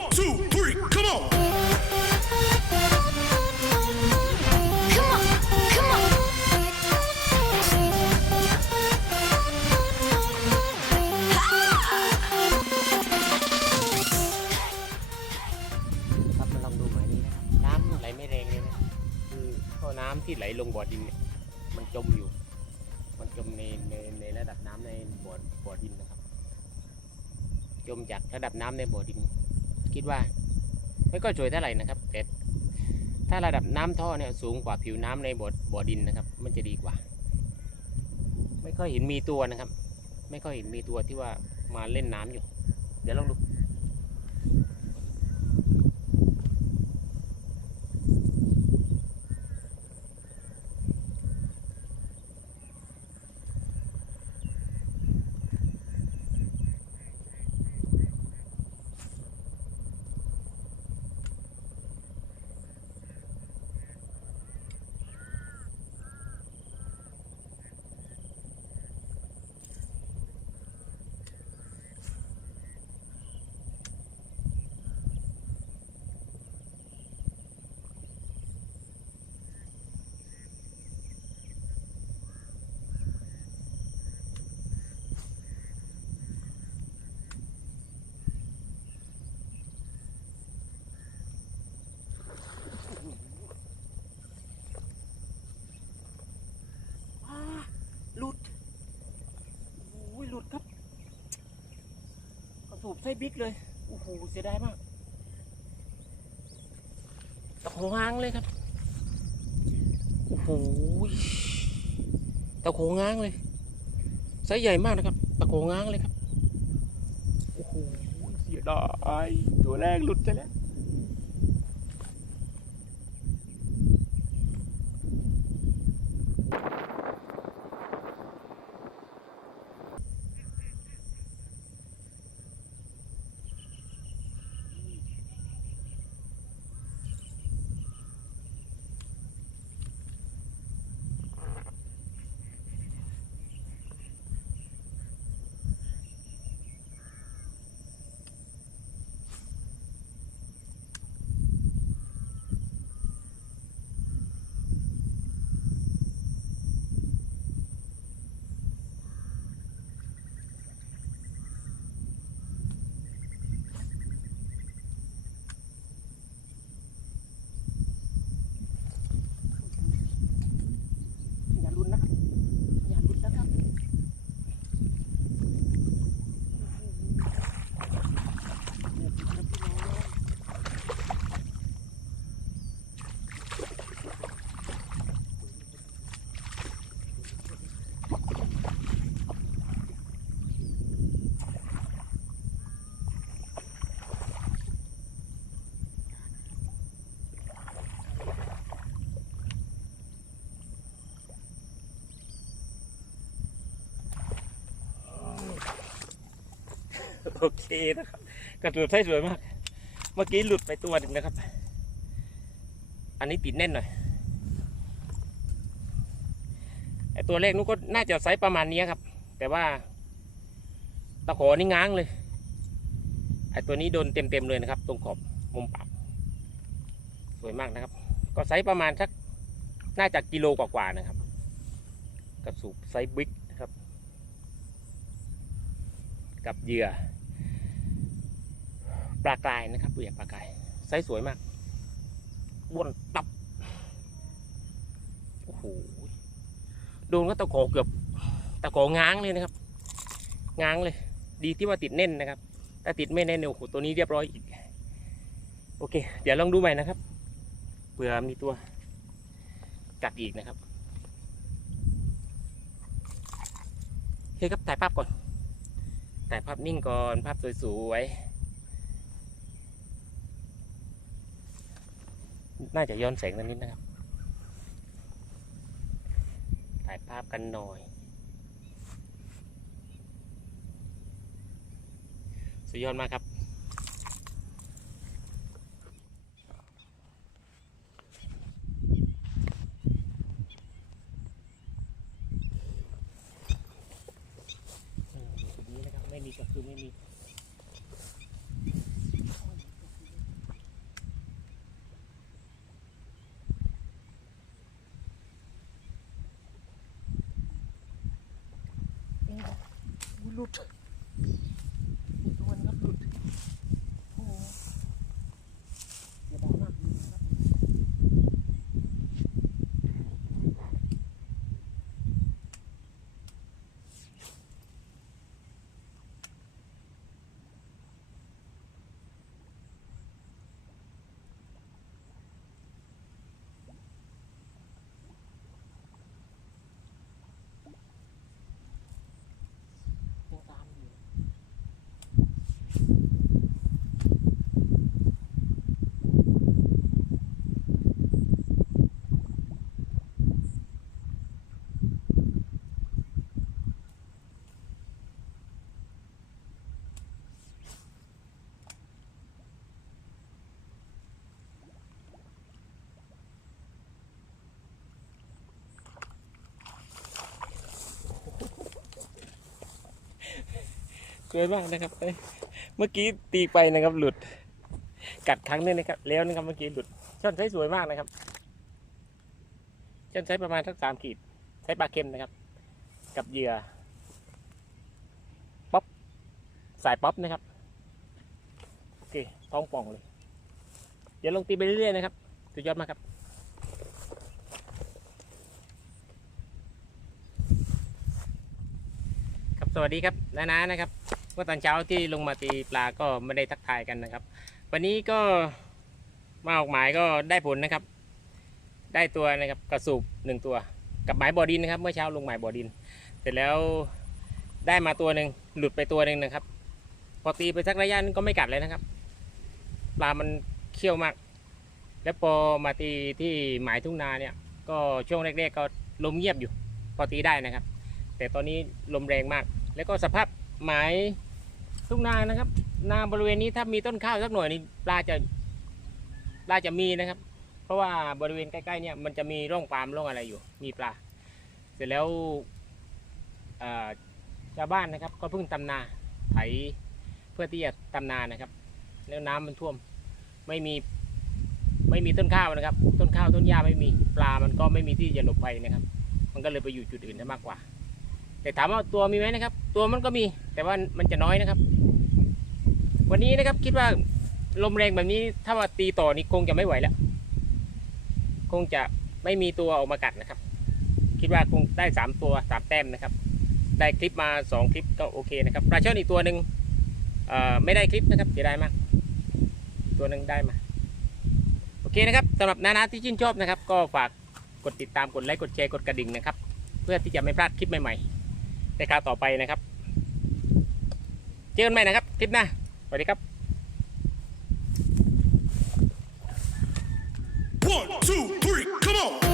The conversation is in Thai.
One, two, three, come on. Come on, come on. ครับมาลองดูหมายนี้นะครับน้ำไหลไม่แรงเลยนะคือท่อน้ำที่ไหลลงบ่อดินเนี่ยมันจมอยู่ มันจมในในในระดับน้ำในบ่อบ่อดินนะครับ จมจากระดับน้ำในบ่อดิน คิดว่า ไม่ก็สวยเท่าไหร่นะครับแต่ถ้าระดับน้ำท่อเนี่ยสูงกว่าผิวน้ำในบ่อบ่อดินนะครับ มันจะดีกว่า ไม่ค่อยเห็นมีตัวนะครับ ไม่ค่อยเห็นมีตัวที่ว่ามาเล่นน้ำอยู่ เดี๋ยวลองดู ไซส์บไส้บิ๊กเลยโอ้โหเสียดายมากตะโขงง้างเลยครับโอ้โหตะโขงง้างเลยไซส์ใหญ่มากนะครับ ตะโขงง้างเลยครับโอ้โหเสียดายตัวแรกหลุดไปแล้ว โอเคนะครับกระโดดไส้สวยมาก เมื่อกี้หลุดไปตัวหนึ่งนะครับ อันนี้ติดแน่นหน่อยไอตัวเลขนู้ก็น่าจะไซส์ประมาณนี้ครับ แต่ว่าตะขอนี่ง้างเลยไอตัวนี้โดนเต็มๆเลยนะครับ ตรงขอบมุมปากสวยมากนะครับ ก็ไซส์ประมาณสักน่าจะกิโลกว่าๆนะครับกระสูบไซส์บิ๊กนะครับ กับเหยื่อปลากรายนะครับเหยื่อปลากรายไซส์สวยมากวนตับโอ้โหโดนก็ตะโขอเกือบตะโของ้างเลยนะครับ ง้างเลย ดีที่ว่าติดแน่นนะครับ ถ้าติดไม่แน่นเนี่ยโอ้โหตัวนี้เรียบร้อยอีก โอเค เดี๋ยวลองดูใหม่นะครับเผื่อมีตัวกัดอีกนะครับโอเคครับถ่ายภาพก่อน ถ่ายภาพนิ่งก่อนภาพสวยๆ น่าจะย้อนแสงนิดนะครับ ถ่ายภาพกันหน่อย สุดยอดมากครับ อืมจุดนี้นะครับ ไม่มีก็คือไม่มี ลุดอีกตัวนะครับหลุดโอ้โหเสียดายมากเลยนะครับ ยังตามอยู่ สวยมากนะครับ เมื่อกี้ตีไปนะครับหลุด กัดครั้งนึงนะครับ แล้วนะครับเมื่อกี้หลุดช่อนใช้สวยมากนะครับช่อนใช้ประมาณสักสามขีด ใช้ปลาเค็มนะครับ กับเหยื่อป๊อปสายป๊อปนะครับโอเคท้องป่องเลย เดี๋ยวลงตีไปเรื่อยๆนะครับสุดยอดมากครับครับสวัสดีครับนานานะครับ เมื่อตอนเช้าที่ลงมาตีปลาก็ไม่ได้ทักทายกันนะครับ วันนี้ก็มาออกหมายก็ได้ผลนะครับ ได้ตัวนะครับกระสูบหนึ่งตัว กับหมายบ่อดินนะครับ เมื่อเช้าลงหมายบ่อดิน เสร็จแล้วได้มาตัวหนึ่งหลุดไปตัวหนึ่งนะครับ พอตีไปสักระยะนึงก็ไม่กัดเลยนะครับ ปลามันเขี้ยวมาก แล้วพอมาตีที่หมายทุ่งนาเนี่ย ก็ช่วงแรกๆก็ลมเงียบอยู่ พอตีได้นะครับ แต่ตอนนี้ลมแรงมาก แล้วก็สภาพ หมายทุ่งนานะครับ นาบริเวณนี้ถ้ามีต้นข้าวสักหน่อยนี่ปลาจะปลาจะมีนะครับ เพราะว่าบริเวณใกล้ๆเนี่ยมันจะมีร่องปาล์มร่องอะไรอยู่ มีปลา เสร็จแล้วชาวบ้านนะครับ ก็เพิ่งตำนาไถเพื่อที่จะตำนานะครับ แล้วน้ำมันท่วมไม่มีไม่มีต้นข้าวนะครับ ต้นข้าวต้นหญ้าไม่มีปลามันก็ไม่มีที่จะหลบภัยนะครับ มันก็เลยไปอยู่จุดอื่นได้มากกว่า แต่ถามว่าตัวมีไหมนะครับ ตัวมันก็มีแต่ว่ามันจะน้อยนะครับ วันนี้นะครับคิดว่าลมแรงแบบนี้ถ้าว่าตีต่อนี่คงจะไม่ไหวแล้ว คงจะไม่มีตัวออกมากัดนะครับ คิดว่าคงได้สามตัวสามแต้มนะครับ ได้คลิปมาสองคลิปก็โอเคนะครับปลาช่อนอีกตัวหนึ่งไม่ได้คลิปนะครับเสียดายมาก ตัวหนึ่งได้มา โอเคนะครับสำหรับนานาที่ชื่นชอบนะครับ ก็ฝากกดติดตามกดไลค์กดแชร์กดกระดิ่งนะครับ เพื่อที่จะไม่พลาดคลิปใหม่ๆ ในคราวต่อไปนะครับ เจอกันใหม่นะครับคลิปหน้าสวัสดีครับ One, two, three, come on!